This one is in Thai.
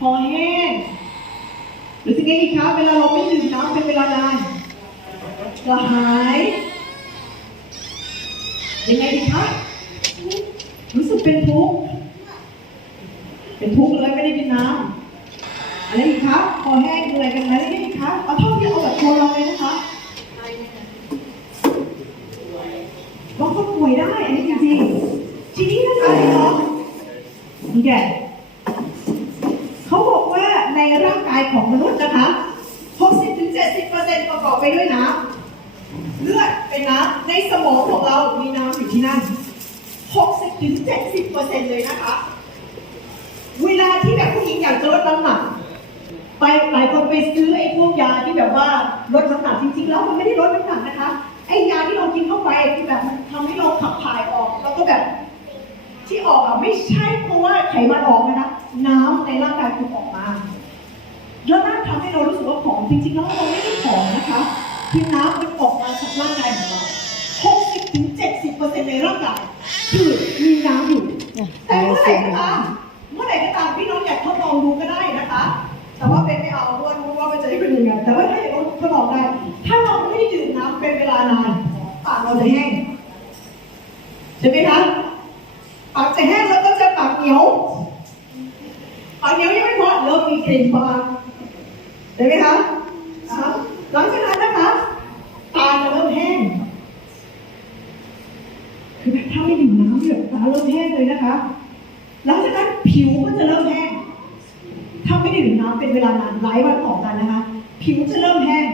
คอแห้งหรือสิ่งไงอีกคะเวลาเราไม่ดื่มน้ำเป็นเวลานานกระหายยังไงดีคะรู้สึกเป็นทุกข์เป็นทุกข์เลยไม่ได้กินน้ำอะไรอีกคะคอแห้งอะไรกันไหมอะไรอีกคะเอาเท่าที่เอาแบบตัวเราเลยนะคะบางคนป่วยได้อันนี้จริงๆทีนี้นะคะน้องแกเขาบอกว่ ในร่างกายของมนุษย์นะคะ 60-70%ประกอบไปด้วยน้ำเลือดเป็นน้ำในสมองของเรา มีน้ำอยู่ที่นั่น 60-70%เลยนะคะ เวลาที่แบบผู้หญิงอยากจะลดน้ำหนักไปหลายคนไปซื้อไอ้พวกยาที่แบบว่าลดน้ำหนักจริงๆแล้วมันไม่ได้ลดน้ำหนักนะคะไอ้ยาที่เรากินเข้าไปคือแบบมันทำให้เราขับถ่ายออก แล้วก็แบบที่ออกอะไม่ใช่เพราะว่าไขมันออกนะคะน้ำในร่างกายคุณออกมา แล้วนั่นทำให้เรารู้สึกว่าผอมจริงๆแล้วเราไม่ได้ผอมนะคะคือน้ำมันออกมาจากร่างกายของเรา60ถึง70%ในร่างกายคือมีน้ำอยู่แต่เมื่อไหร่ก็ตามเมื่อไหร่ก็ตามพี่น้องอยากทดลองดูก็ได้นะคะ แต่ว่าเป็นไม่เอาเพราะว่ารู้ว่ามันจะได้เป็นยังไงแต่ว่าถ้าอยากทดลองได้ ถ้าเราไม่ได้ดื่มน้ำเป็นเวลานานปากเราจะแห้งใช่ไหมคะปากจะแห้งแล้วก็จะปากเหนียวปากเหนียวยังไม่พอเริ่มมีกลิ่นปาก เห็นไหมคะครับหลังจากนั้นนะคะตาจะเริ่มแห้งคือถ้าไม่ดื่มน้ำเนี่ยตาเริ่มแห้งเลยนะคะ หลังจากนั้นผิวก็จะเริ่มแห้ง ถ้าไม่ดื่มน้ำเป็นเวลานานหลายวันต่อกันนะคะ ผิวจะเริ่มแห้ง